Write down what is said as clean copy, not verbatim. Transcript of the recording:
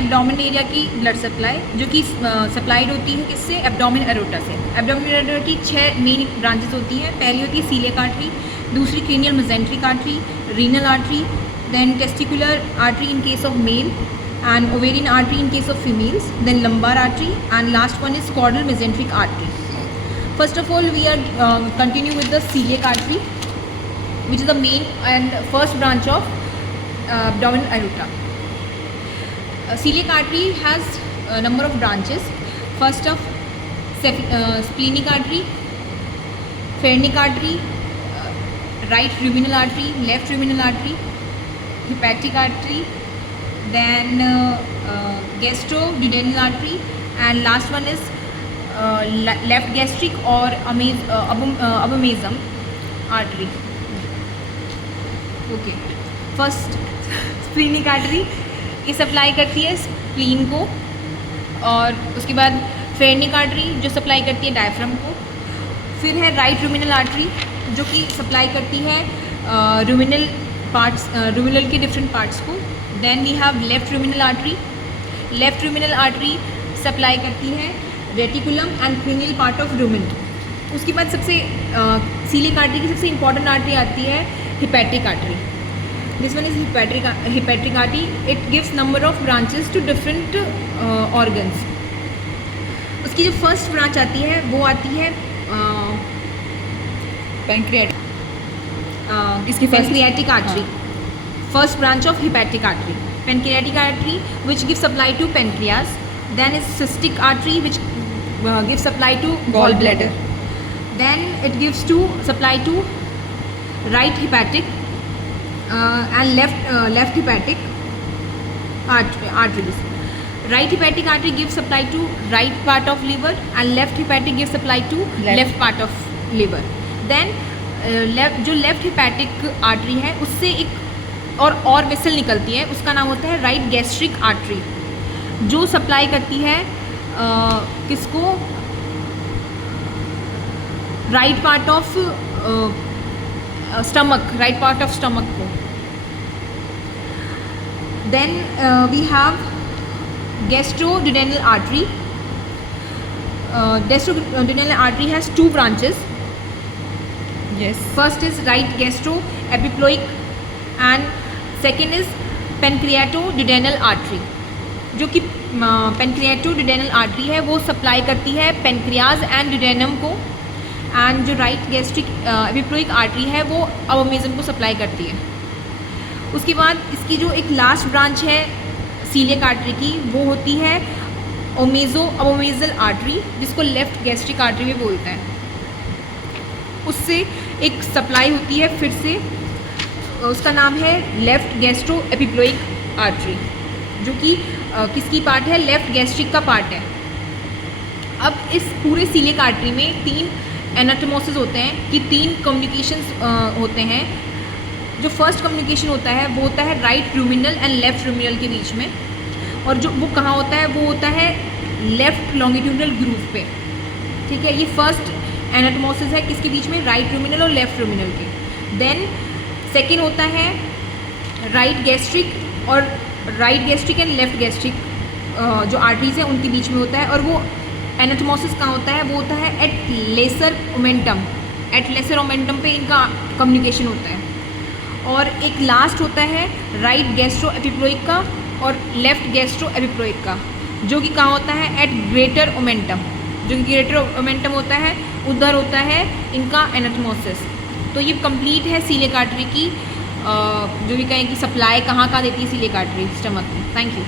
Abdomen area की blood supply, जो कि सप्लाइड होती है किससे, एब्डोमेन एरोटा से। एब्डोमेन एरोटा की 6 मेन ब्रांचेस होती हैं। पहली होती है सीलियक आर्टरी, दूसरी cranial mesenteric artery, renal artery, then testicular artery in case of male and ovarian artery in case of females, then lumbar artery, and last one is caudal mesenteric artery. First of all, we are continue with the celiac artery, which is the main and first branch of abdominal aorta. Celiac artery has a number of branches. First of splenic artery, phrenic artery, right ruminal artery, left ruminal artery, hepatic artery, then gastroduodenal artery, and last one is left gastric or abomasum artery. Okay, first splenic artery, ये supply करती है spleen को, और उसके बाद phrenic artery जो supply करती है डायफ्राम को। फिर है राइट रूमिनल आर्टरी जो कि सप्लाई करती है रूमिनल पार्ट्स, रूमिनल के डिफरेंट पार्ट्स को। Then we have left ruminal artery. Left ruminal artery supply करती है reticulum and cranial part of rumen. उसके बाद सबसे सीलियक आर्टरी की सबसे इंपॉर्टेंट आर्टरी आती है hepatic artery. This one is hepatic artery. It gives number of branches to different organs. उसकी जो फर्स्ट ब्रांच आती है वो आती है pancreatic artery, first branch of hepatic artery. Pancreatic artery which give supply to pancreas, then is cystic artery which give supply to gall bladder, then it gives to supply to right hepatic and left hepatic arteries. Right hepatic artery gives supply to right part of liver and left hepatic gives supply to left part of liver. Then जो left hepatic artery है उससे एक और vessel निकलती है, उसका नाम होता है राइट गैस्ट्रिक आर्टरी, जो सप्लाई करती है किसको, right part of stomach, right part of stomach को। देन वी हैव gastroduodenal artery. Gastroduodenal artery has two branches. Yes. First is right gastroepiploic and second is pancreatoduodenal artery. जो कि pancreatoduodenal artery है वो सप्लाई करती है पेनक्रियाज एंड ड्यूडेनम को, and जो राइट गैस्ट्रिक एपिप्लोइक आर्टरी है वो अबोमेजम को सप्लाई करती है। उसके बाद इसकी जो एक लास्ट ब्रांच है सीलियक आर्टरी की वो होती है अबोमेजल आर्टरी, जिसको लेफ्ट गैस्ट्रिक आर्टरी भी बोलते हैं। उससे एक सप्लाई होती है फिर से, उसका नाम है लेफ्ट गैस्ट्रो एपिप्लोइक आर्टरी, जो कि किसकी पार्ट है, लेफ्ट गैस्ट्रिक का पार्ट है। अब इस पूरे सीलियक आर्टरी में 3 एनाटोमोसिस होते हैं कि 3 कम्युनिकेशंस होते हैं। जो फर्स्ट कम्युनिकेशन होता है वो होता है राइट रूमिनल एंड लेफ्ट रूमिनल के बीच में, और जो वो कहाँ होता है वो होता है लेफ्ट लॉन्गिट्यूडनल ग्रूव पे। ठीक है, ये फर्स्ट एनाटोमोसिस है किसके बीच में, राइट रूमिनल और लेफ्ट रूमिनल के। देन सेकेंड होता है राइट गैस्ट्रिक और right gastric and left gastric जो आर्टरीज हैं उनके बीच में होता है, और वो एनाटोमोसिस कहाँ होता है, वो होता है at lesser omentum. At lesser omentum पे इनका कम्युनिकेशन होता है। और एक लास्ट होता है राइट गैस्ट्रो एपिप्लोइक का और लेफ्ट गैस्ट्रो एपिप्लोइक का, जो कि कहाँ होता है, एट ग्रेटर ओमेंटम। जो कि ग्रेटर ओमेंटम होता है उधर होता है इनका एनाटोमोसिस। तो ये कंप्लीट है सीलियक आर्टरी की, जो भी कहें कि सप्लाई कहाँ देती है सीलियक आर्टरी स्टमक में। Thank you.